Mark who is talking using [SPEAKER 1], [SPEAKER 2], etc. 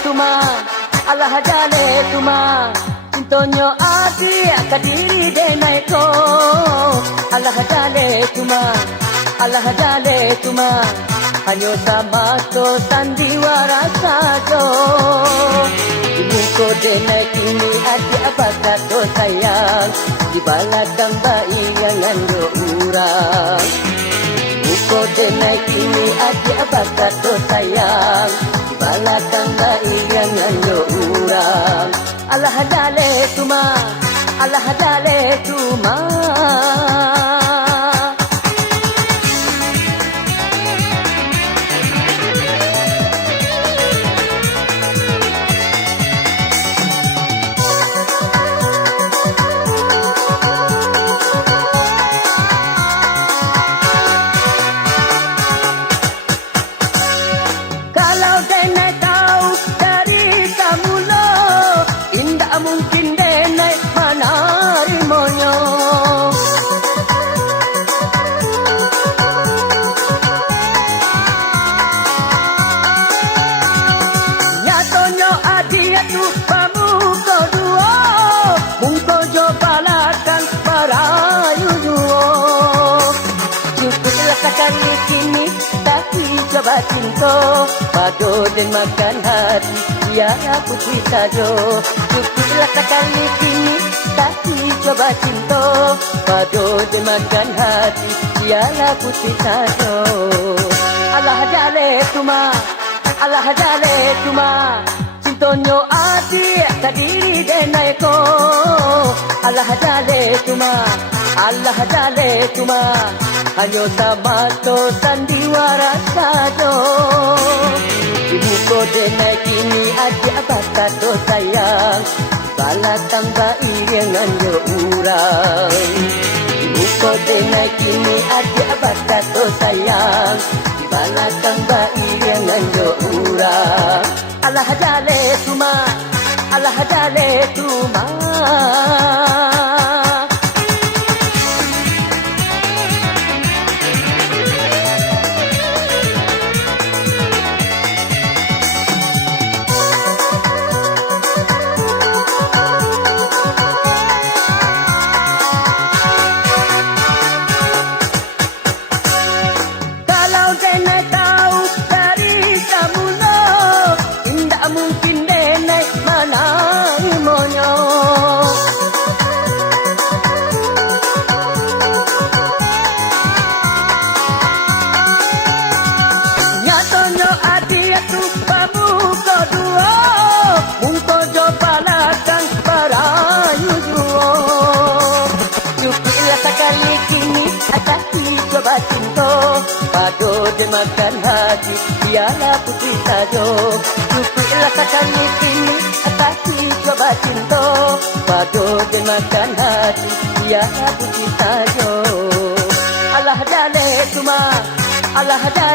[SPEAKER 1] Allah jale tuma. Intonyo ati akadiri de naiko. Allah jale tuma Allah jale tuma. Hanyo sama to sandiwara sajo Imuko de naikini ati apakah to sayang Di balakang bayi yang ando urang Muko de naikini ati apakah to sayang urang Allah dale tuma Allah dale tuma jo cinta. Pado dan makan hati Biar putih saja Cukuplah sekali kini Tapi coba cinta. Pado dan makan hati Biar putih saja Allah jale tuma. Allah jale tuma Cintonyo ati kadiri denaiko Allah jale tuma Allah jale tuma. Hanyo sama to sandiwara sajo Ibu ko denai kini ati apakah to sayang. Bala tambah irengan yo urang. Ibu ko denai kini ati apakah to sayang. Bala tambah irengan yo urang Allah jale tuma Allah jale tuma Cukuplah sekali kini Hati coba cinta Pado dan makan hati Biarlah putih saja Cukuplah sekali kini Hati coba cinta Pado dan makan hati Biarlah putih saja Allah jale tuma Allah jale